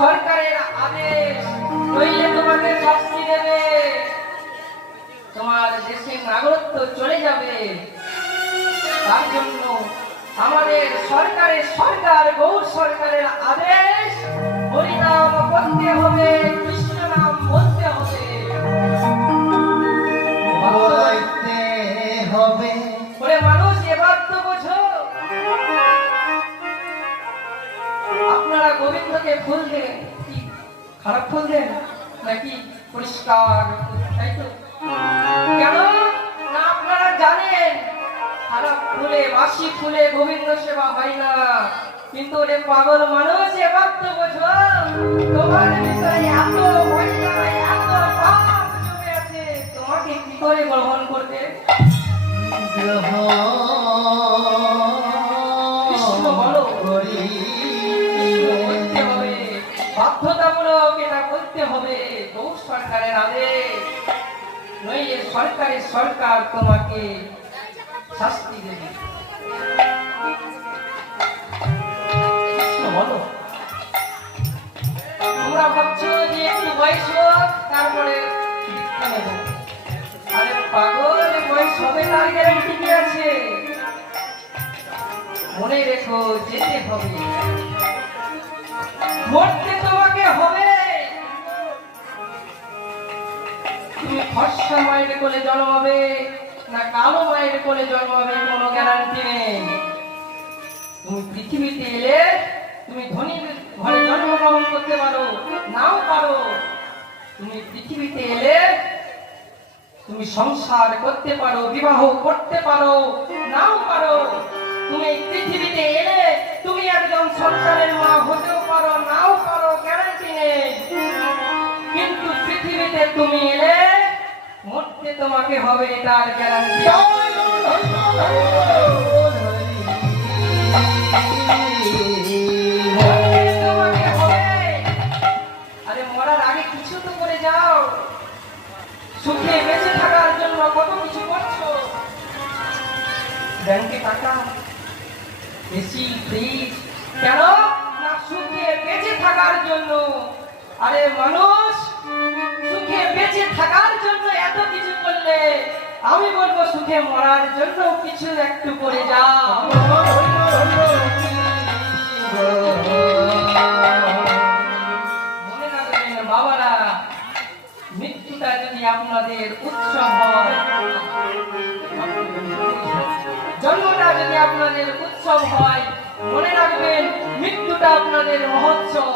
সরকারের আদেশ, নইলে তোমাকে শাস্তি দেবে, তোমার দেশের নাগরিকত্ব চলে যাবে। তার জন্য আমাদের সরকার গৌর সরকারের আদেশ, হরিনাম করতে হবে, কৃষ্ণ নাম বলতে হবে, ওরে মানুষ এবার তো বোঝো। আপনারা গোবিন্দকে ফুল দেন, কি খারাপ ফুল দেন নাকি পরিষ্কার, তাই তো? কেন না আপনারা জানেন খারাপ ফুলে, বাসি ফুলে গোবিন্দ সেবা হয় না। কিন্তু ওরে পাগল মানুষ, এবার তো বোঝো, তোমার ভিতরে এত ময়লা, এত পাপ জমে আছে, তোমাকে কি করে গ্রহণ করবে? কৃষ্ণ বলো, করতে হবে, বাধ্যতামূলক এটা করতে হবে, গৌর সরকারের আদেশ, নইলে সরকার তোমাকে শাস্তি দেবে। বলো, তোমরা ভাবছো যে একটু বয়স হোক তারপরে দীক্ষা নেব। আরে পাগল, বয়স হবে তার গ্যারান্টি কি আছে? মনে রেখো, যেতে হবে, মরতে তোমাকে হবে। তুমি ফর্সা মায়ের কোলে জন্মাবে না কালো মায়ের কোলে জন্মাবে, কোনো গ্যারান্টি নেই। তুমি পৃথিবীতে এলে তুমি ধনী ঘরে জন্মগ্রহণ করতে পারো, নাও পারো। তুমি পৃথিবীতে এলে তুমি সংসার করতে পারো, বিবাহ করতে পারো, নাও পারো। তুমি পৃথিবীতে এলে তুমি একজন সন্তানের মা হতেও পারো, নাও পারো, গ্যারান্টি নেই। কিন্তু পৃথিবীতে তুমি এলে মরতে তোমাকে হবে, এটার গ্যারান্টি। আরে মরার আগে কিছু তো করে যাও, সুখে বেঁচে থাকার জন্য কত কিছু করছো। ব্যাংকে টাকা, এসি, ফ্রিজ, কেন না সুখে বেঁচে থাকার জন্য। আরে মানুষ সুখে বেঁচে থাকার জন্য এত কিছু করলে, আমি বলবো সুখে মরার জন্য কিছু একটু করে যাও। মনে রাখবেন বাবারা, মৃত্যুটা যদি আপনাদের উৎসব হয়, জন্মটা যদি আপনাদের উৎসব হয়, মনে রাখবেন মৃত্যুটা আপনাদের মহোৎসব।